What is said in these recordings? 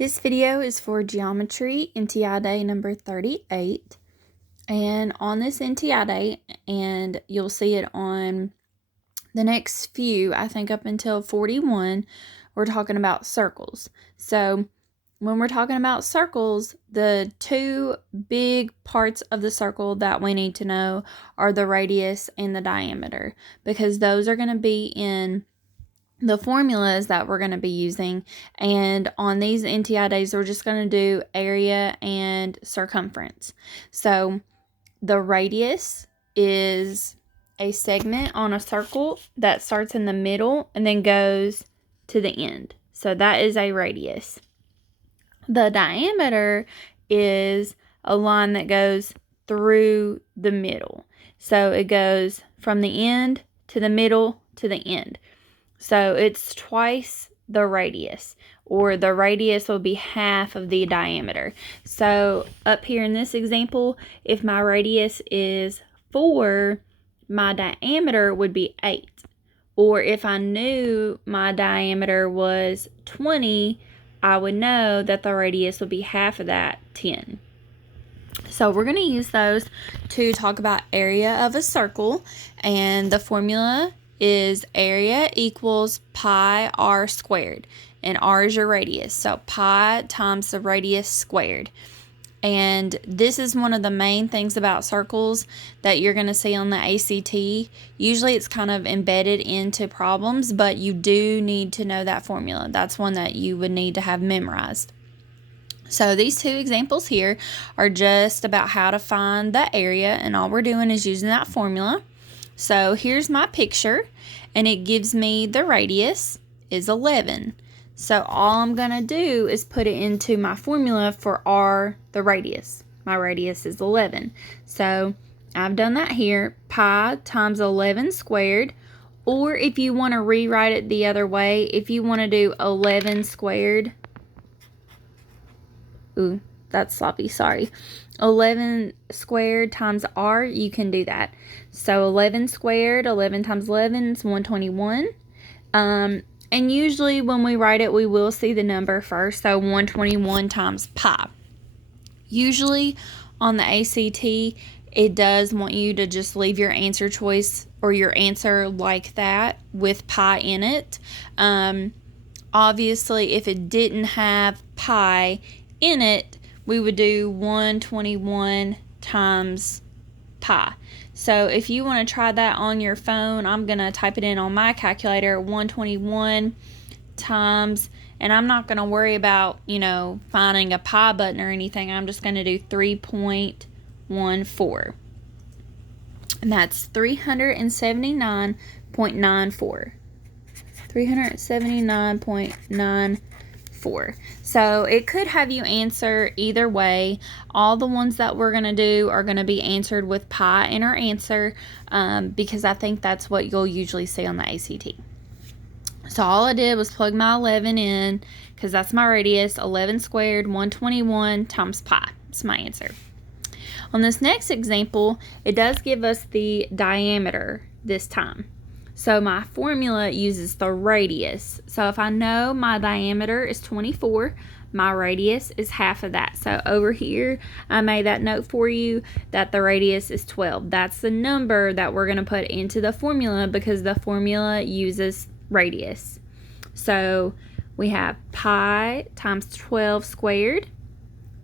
This video is for Geometry NTI Day number 38, and on this NTI Day, and you'll see it on the next few, I think up until 41, we're talking about circles. So when we're talking about circles, the two big parts of the circle that we need to know are the radius and the diameter, because those are going to be in the formulas that we're going to be using. And on these NTI days, we're just going to do area and circumference. So the radius is a segment on a circle that starts in the middle and then goes to the end. So that is a radius. The diameter is a line that goes through the middle. So it goes from the end to the middle to the end. So it's twice the radius, or the radius will be half of the diameter. So up here in this example, if my radius is 4, my diameter would be 8. Or if I knew my diameter was 20, I would know that the radius would be half of that, 10. So we're going to use those to talk about area of a circle, and the formula is area equals pi r squared, and r is your radius, so pi times the radius squared. And this is one of the main things about circles that you're going to see on the ACT. Usually it's kind of embedded into problems, but you do need to know that formula. That's one that you would need to have memorized. So these two examples here are just about how to find the area, and all we're doing is using that formula. So here's my picture, and it gives me the radius is 11. So all I'm going to do is put it into my formula for r, the radius. My radius is 11. So I've done that here, pi times 11 squared. Or if you want to rewrite it the other way, if you want to do 11 squared, ooh, that's sloppy, sorry. 11 squared times r, you can do that. So 11 squared, 11 times 11 is 121. And usually when we write it, we will see the number first. So 121 times pi. Usually on the ACT, it does want you to just leave your answer choice or your answer like that with pi in it. Obviously, if it didn't have pi in it, we would do 121 times pi. So if you want to try that on your phone, I'm going to type it in on my calculator, 121 times, and I'm not going to worry about, finding a pi button or anything. I'm just going to do 3.14. And that's 379.94. 379.94. So it could have you answer either way. All the ones that we're going to do are going to be answered with pi in our answer, because I think that's what you'll usually see on the ACT. So all I did was plug my 11 in, because that's my radius. 11 squared, 121 times pi. That's my answer. On this next example, it does give us the diameter this time. So my formula uses the radius. So if I know my diameter is 24, my radius is half of that. So over here, I made that note for you that the radius is 12. That's the number that we're going to put into the formula, because the formula uses radius. So we have pi times 12 squared.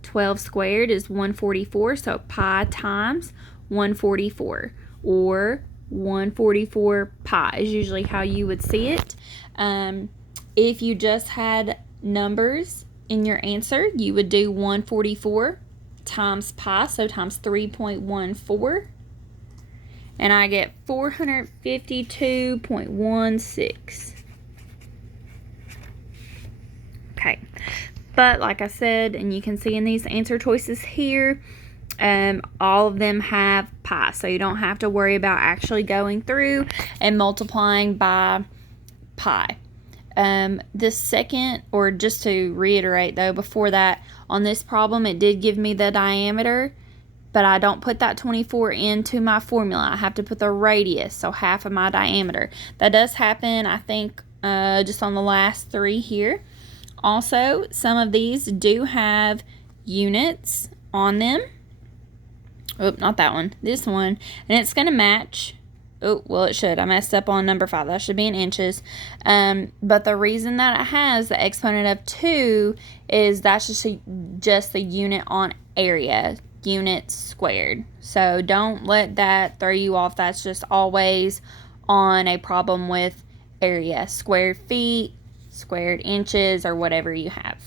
12 squared is 144, so pi times 144, or 144 pi is usually how you would see it. If you just had numbers in your answer, you would do 144 times pi, so times 3.14, and I get 452.16. Okay, but like I said, and you can see in these answer choices here, all of them have pi, so you don't have to worry about actually going through and multiplying by pi. The second, or just to reiterate though, before that, on this problem it did give me the diameter, but I don't put that 24 into my formula. I have to put the radius, so half of my diameter. That does happen, I think, just on the last three here. Also, some of these do have units on them. Oh, not that one. This one. And it's going to match. Oh, well, it should. I messed up on number 5. That should be in inches. But the reason that it has the exponent of 2 is that's just the unit on area. Units squared. So don't let that throw you off. That's just always on a problem with area. Squared feet, squared inches, or whatever you have.